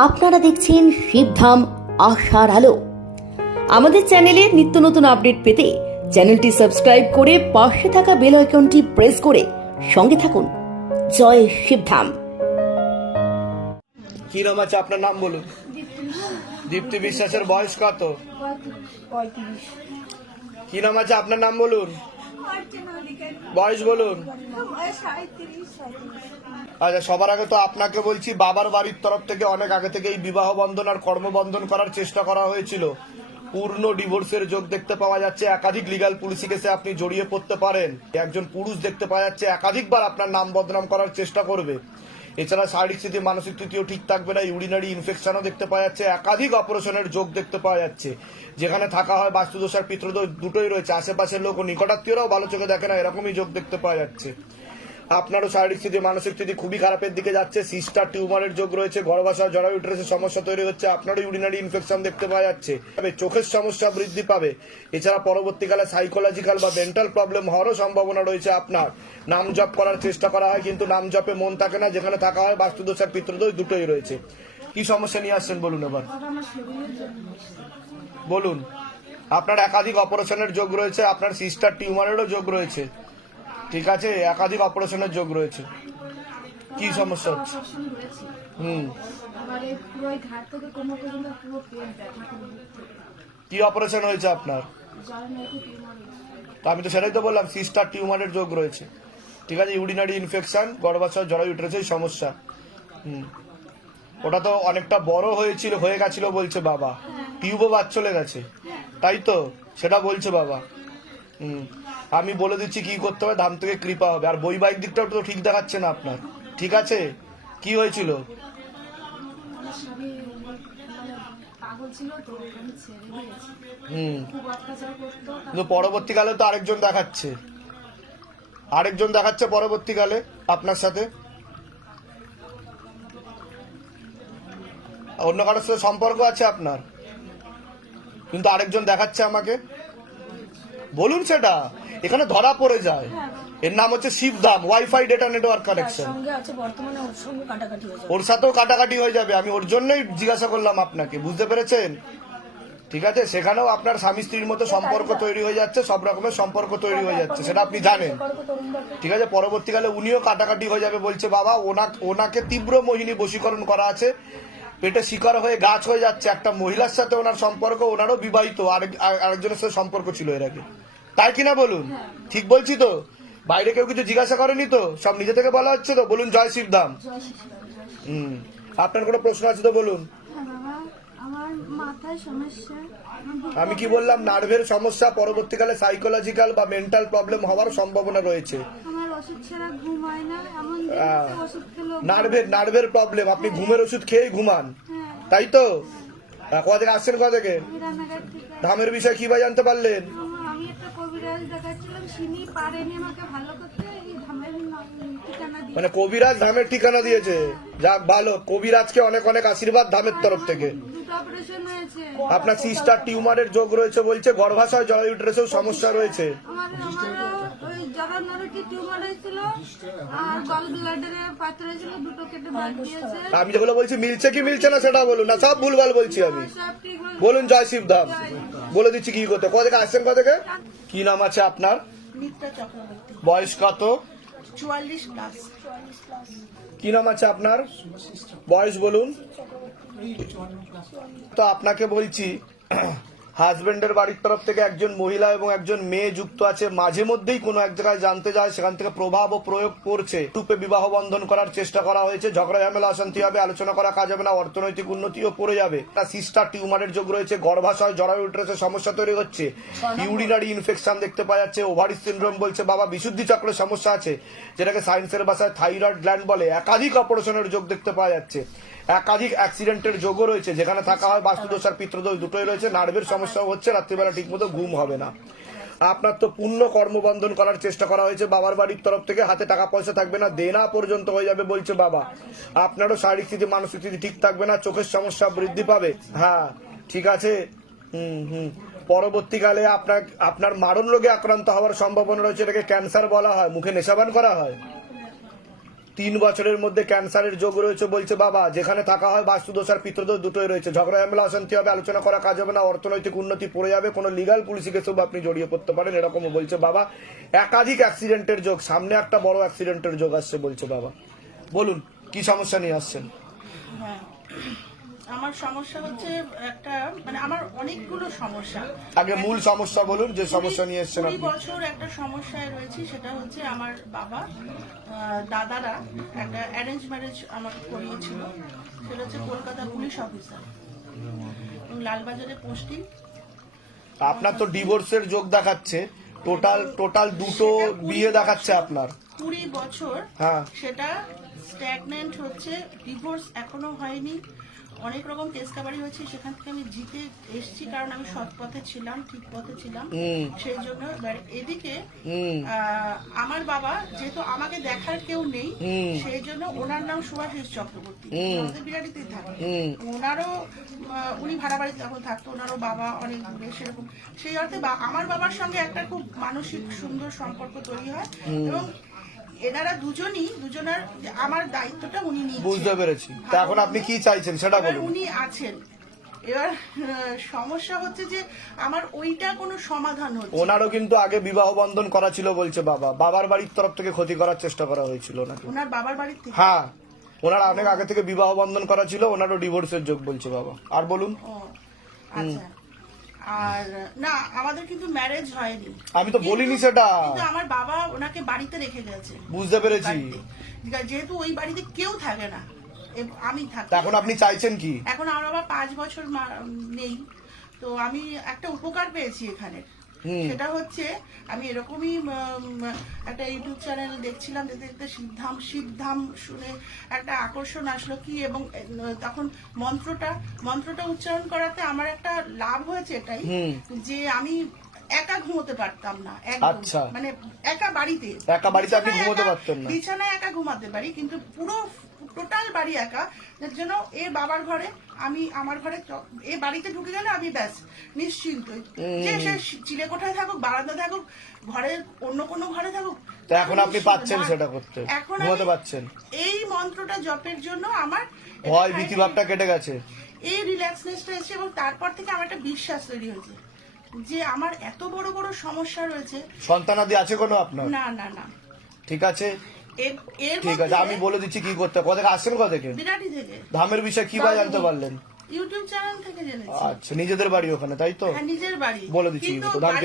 আপনারা দেখছেন শিবধাম আশার আলো। আমাদের চ্যানেলে নিত্য নতুন আপডেট পেতে চ্যানেলটি সাবস্ক্রাইব করে পাশে থাকা বেল আইকনটি প্রেস করে সঙ্গে থাকুন। জয় শিবধাম। কি নাম আছে আপনার? নাম বলুন। দীপ্তি বিশ্বাসের বয়স কত? 35। কি নাম আছে আপনার? নাম বলুন। বয়স বলুন। আচ্ছা, সবার আগে তো আপনাকে বলছি, বাবার বাড়ির তরফ থেকে অনেক আগে থেকে এই বিবাহ বন্ধন আর কর্মবন্ধন করার চেষ্টা করা হয়েছিল। পূর্ণ ডিভোর্সের যোগ দেখতে পাওয়া যাচ্ছে। একাধিক লিগাল পুলিশি কেসে আপনি জড়িয়ে পড়তে পারেন। একজন পুরুষ দেখতে পাওয়া যাচ্ছে একাধিকবার আপনার নাম বদনাম করার চেষ্টা করবে। এছাড়া শারীরিক স্থিতি, মানসিক স্থিতিও ঠিক থাকবে না। ইউরিনারি ইনফেকশনও দেখতে পাওয়া যাচ্ছে। একাধিক অপারেশনের যোগ দেখতে পাওয়া যাচ্ছে। যেখানে থাকা হয় বাস্তুদোষ আর পিতৃদোষ দুটোই রয়েছে। আশেপাশের লোক ও নিকটাত্মীয়রাও ভালো চোখে দেখে না, এরকমই যোগ দেখতে পাওয়া যাচ্ছে। আপনারও শারীরিক স্থিতি, মানসিক স্থিতি খুবই খারাপের দিকে যাচ্ছে। সিস্টার টিউমারের যোগ রয়েছে। গর্ভাশয়, জরায়ু ইউটেরাসের সমস্যা তৈরি হচ্ছে। আপনারও ইউরিনারি ইনফেকশন দেখতে পাওয়া যাচ্ছে। চোখের সমস্যা বৃদ্ধি পাবে। এছাড়া পরবর্তীকালে সাইকোলজিক্যাল বা মেন্টাল প্রবলেম হওয়ারও সম্ভাবনা রয়েছে। আপনার নাম জপ করার চেষ্টা করা হয়, কিন্তু নাম জপে মন থাকে না। যেখানে থাকা হয় বাস্তুদোষ আর পিতৃদোষ দুটোই রয়েছে। কি সমস্যা নিয়ে আসছেন বলুন এবার? বলুন। আপনার একাধিক অপারেশনের যোগ রয়েছে। আপনার সিস্টার টিউমারেরও যোগ রয়েছে। ঠিক আছে, একাধিক অপারেশনের যোগ রয়েছে। কি সমস্যা হচ্ছে? কি অপারেশন হয়েছে আপনার? তো আমি তো সেটাই তো বললাম, সিস্টার টিউমারের যোগ রয়েছে। ঠিক আছে, ইউরিনারি ইনফেকশন, গর্ভাশয়, জরায়ু ইউটেরাসের সমস্যা। ওটা তো অনেকটা বড় হয়ে গেছিল বলছে বাবা। টিউবও বাদ চলে গেছে, তাই তো? সেটা বলছে বাবা। আমি বলে দিচ্ছি কি করতে হবে, ধাম থেকে কৃপা হবে। আর বৈবাহিক দিকটাও তো ঠিক দেখাচ্ছে না আপনার। ঠিক আছে, কি হয়েছিল? কিন্তু পরবর্তীকালে তো আরেকজন দেখাচ্ছে পরবর্তীকালে আপনার সাথে। অন্য কারোর সাথে সম্পর্ক আছে আপনার, কিন্তু আরেকজন দেখাচ্ছে আমাকে। বলুন সেটা, এখানে ধরা পড়ে যায়। এর নাম হচ্ছে Shibdham wifi data network connection. ওর সাথেও কাটাকাটি হয়ে যাবে। আমি ওর জন্যই জিজ্ঞাসা করলাম আপনাকে, বুঝতে পেরেছেন? ঠিক আছে, সেখানেও আপনার স্বামী স্ত্রীর মতো সম্পর্ক তৈরি হয়ে যাচ্ছে, সব রকমের সম্পর্ক তৈরি হয়ে যাচ্ছে, সেটা আপনি জানেন। ঠিক আছে, পরবর্তীকালে উনিও কাটাকাটি হয়ে যাবে বলছে বাবা। ওনাকে তীব্র মোহিনী বশীকরণ করা আছে। পেটে শিকার হয়ে গাছ হয়ে যাচ্ছে। একটা মহিলার সাথে ওনার সম্পর্ক, ওনারও বিবাহিত, আরেকজনের সাথে সম্পর্ক ছিল এর আগে, তাই কিনা বলুন? ঠিক বলছি তো? বাইরে কেউ কিছু জিজ্ঞাসা করেনি তো? সব নিজে থেকে বলা হচ্ছে তো? বলুন জয় শিবধাম। আপনার কোনো প্রশ্ন আছে তো বলুন। আমি কি বললাম? নার্ভের সমস্যা, পরবর্তীকালে সাইকোলজিক্যাল বা মেন্টাল প্রবলেম হওয়ার সম্ভাবনা রয়েছে। নার্ভের প্রবলেম, আপনি ঘুমের ওষুধ খেয়েই ঘুমান, তাই তো? কোথা থেকে আসছেন? কোথা থেকে? ধামের বিষয় কি বা জানতে পারলেন? মানে কবিরাজ ধামের ঠিকানা দিয়েছে। যাক ভালো, কবিরাজকে অনেক অনেক আশীর্বাদ ধামের তরফ থেকে। আপনার সিস্টার টিউমারের যোগ রয়েছে বলছে। গর্ভাশয়, জরায়ু ইউটেরাসেও সমস্যা রয়েছে। আমি যেগুলো বলছি মিলছে কি মিলছে না সেটা বলুন, না সব ভুলভাল বলছি আমি? বলুন জয় শিবধাম। বলে দিচ্ছি কি করতে। কোথা থেকে আসছেন? কোথা থেকে? কি নাম আছে আপনার? বয়স কত? 44+। কি নাম আছে আপনার? বয়স বলুন। তো আপনাকে বলছি, হাজবেন্ডের বাড়ির তরফ থেকে একজন মহিলা এবং একজন মেয়ে যুক্ত আছে। মাঝে মধ্যেই কোনো এক জায়গায় জানতে যায়, সেখান থেকে প্রভাব ও প্রয়োগ করছে। টুপে বিবাহ বন্ধন করার চেষ্টা করা হয়েছে। ঝগড়া ঝামেলা অশান্তি হবে, আলোচনা করা কাজ হবে না, অর্থনৈতিক উন্নতিও পড়ে যাবে। তার সিস্টার টিউমারের যোগ রয়েছে। গর্ভাশয়, জরায়ু ইউটেরাসের সমস্যা তৈরি হচ্ছে। ইউরিনারি ইনফেকশন দেখতে পাওয়া যাচ্ছে। ওভারি সিনড্রোম বলছে বাবা। বিশুদ্ধি চক্রের সমস্যা আছে, যেটাকে সায়েন্সের ভাষায় থাইরয়েড গ্ল্যান্ড বলে। একাধিক অপারেশনের যোগ দেখতে পাওয়া যাচ্ছে। একাধিক অ্যাক্সিডেন্টের যোগও রয়েছে। যেখানে থাকা হয় বাস্তুদোষ আর পিতৃদোষ দুটোই রয়েছে। নার্ভের সমস্যাও হচ্ছে, রাত্রিবেলা ঠিক মতো ঘুম হবে না। আপনার তো পূর্ণ কর্মবন্ধন করার চেষ্টা করা হয়েছে বাবার বাড়ির তরফ থেকে। হাতে টাকা পয়সা থাকবে না, দেনা পর্যন্ত হয়ে যাবে বলছে বাবা। আপনারও শারীরিক স্থিতি, মানসিক স্থিতি ঠিক থাকবে না, চোখের সমস্যা বৃদ্ধি পাবে। হ্যাঁ ঠিক আছে। পরবর্তীকালে আপনার মারণ রোগে আক্রান্ত হওয়ার সম্ভাবনা রয়েছে। এটাকে ক্যান্সার বলা হয়। মুখে নেশাবান করা হয়। 3 বছরের মধ্যে ক্যান্সারের যোগ রয়েছে বলছে বাবা। যেখানে থাকা হয় বাস্তুদোষ আর পিতৃদোষ দুটোই রয়েছে। ঝগড়া ঝামেলা অশান্তি হবে, আলোচনা করা কাজ হবে না, অর্থনৈতিক উন্নতি পড়ে যাবে, কোনো লিগাল পুলিশি কেসেও আপনি জড়িয়ে পড়তে পারেন, এরকমও বলছে বাবা। একাধিক অ্যাক্সিডেন্টের যোগ, সামনে একটা বড় অ্যাক্সিডেন্টের যোগ আসছে বলছে বাবা। বলুন কি সমস্যা নিয়ে আসছেন? হ্যাঁ, আমার সমস্যা হচ্ছে একটা, মানে আমার অনেকগুলো সমস্যা। আগে মূল সমস্যা বলুন, যে সমস্যা নিয়ে এসছেন 20 আপনি। বছর একটা সমস্যায় রয়েছি, সেটা হচ্ছে আমার বাবা দাদারা একটা অ্যারেঞ্জ ম্যারেজ আমার করিয়েছিল। সেটা হচ্ছে কলকাতা পুলিশ অফিসার এবং লালবাজারে পোস্টিং। আপনার তো ডিভোর্সের যোগ দেখাচ্ছে, টোটাল দুটো বিয়ে দেখাচ্ছে আপনার। 20 বছর হ্যাঁ। সেটা স্ট্যাগনেন্ট হচ্ছে, ডিভোর্স এখনো হয়নি। অনেক রকম কেস কাবারি হয়েছে, সেখান থেকে আমি জিতে এসেছি, কারণ আমি সৎ পথে ছিলাম, ঠিক পথে ছিলাম। সেই জন্য এবার এদিকে আমার বাবা যেহেতু আমাকে দেখার কেউ নেই, সেই জন্য ওনার নাম সুভাষিস চক্রবর্তী, আমাদের বিরাটিতেই থাকে। ওনারও উনি ভাড়া বাড়িতে তখন থাকতো, ওনারও বাবা অনেক দূরে, সেরকম সেই অর্থে আমার বাবার সঙ্গে একটা খুব মানসিক সুন্দর সম্পর্ক তৈরি হয় এবং এনারা দুজনের আমার দায়িত্বটা উনি নিয়েছেন। বুঝতে পেরেছি। তা এখন আপনি কি চাইছেন সেটা এবার বলুন। উনি আছেন। এবার সমস্যা হচ্ছে যে আমার ওইটা কোনো সমাধান হচ্ছে না। ওনারও কিন্তু আগে বিবাহ বন্ধন করা ছিল বলছে বাবা। বাবার বাড়ির তরফ থেকে ক্ষতি করার চেষ্টা করা হয়েছিল নাকি? ওনার বাবার বাড়ির থেকে। হ্যাঁ, ওনার অনেক আগে থেকে বিবাহ বন্ধন করা ছিল, ওনারও ডিভোর্সের যোগ বলছে বাবা। আর বলুন। ও আচ্ছা। আর না, আমাদের কিন্তু ম্যারেজ হয়নি। আমি তো বলিনি সেটা। কিন্তু আমার বাবা ওনাকে বাড়িতে রেখে গেছে। বুঝতে পেরেছি। বাড়িতে। যেহেতু ওই বাড়িতে কেউ থাকে না, আমি থাকি। তা এখন আপনি চাইছেন কি? এখন আমার বাবা 5 বছর নেই, তো আমি একটা উপকার পেয়েছি এখানে। সেটা হচ্ছে আমি এরকমই একটা ইউটিউব চ্যানেল দেখছিলাম, দেখতে দেখতে শিবধাম শুনে একটা আকর্ষণ আসলো কি, এবং তখন মন্ত্রটা উচ্চারণ করাতে আমার একটা লাভ হয়েছে এটাই যে আমি একা ঘুমোতে পারতাম না একদম। আচ্ছা। মানে একা বাড়িতে আপনি ঘুমোতে পারতেন না? বিছানায় একা ঘুমাতে পারি, কিন্তু পুরো টোটাল বাড়ি একা। যার জন্য এ বাবার ঘরে, আমি আমার ঘরে, এ বাড়িতে ঢুকে গেলে আমি ব্যাস নিশ্চিন্ত, যে সে চিলে কোঠায় থাকুক, বারান্দা থাকুক, ঘরের অন্য কোনো ঘরে থাকুক। তো এখন আপনি পাচ্ছেন সেটা করতে, এখন ঘুমাতে পাচ্ছেন? এই মন্ত্রটা জপের জন্য আমার ভয় ভীতিভাবটা কেটে গেছে, এই রিল্যাক্সনেসটা এসেছে, এবং তারপর থেকে আমার একটা বিশ্বাস তৈরি হয়েছে যে আমার এত বড় বড় সমস্যা রয়েছে। সন্তানাদি আছে কোনো আপনার? না না না। ঠিক আছে, এর ঠিক আছে, আমি বলে দিচ্ছি কি করতে। কোথা থেকে আসছেন? কোথা থেকে? বিরাটি থেকে। ধামের বিষয়ে কি বা জানতে পারলেন? ইউটিউব চ্যানেল থেকে জেনেছি। আচ্ছা, নিজেদের বাড়ি ওখানে তাই তো? হ্যাঁ, নিজের বাড়ি। বলে দিচ্ছি কিন্তু ধামকে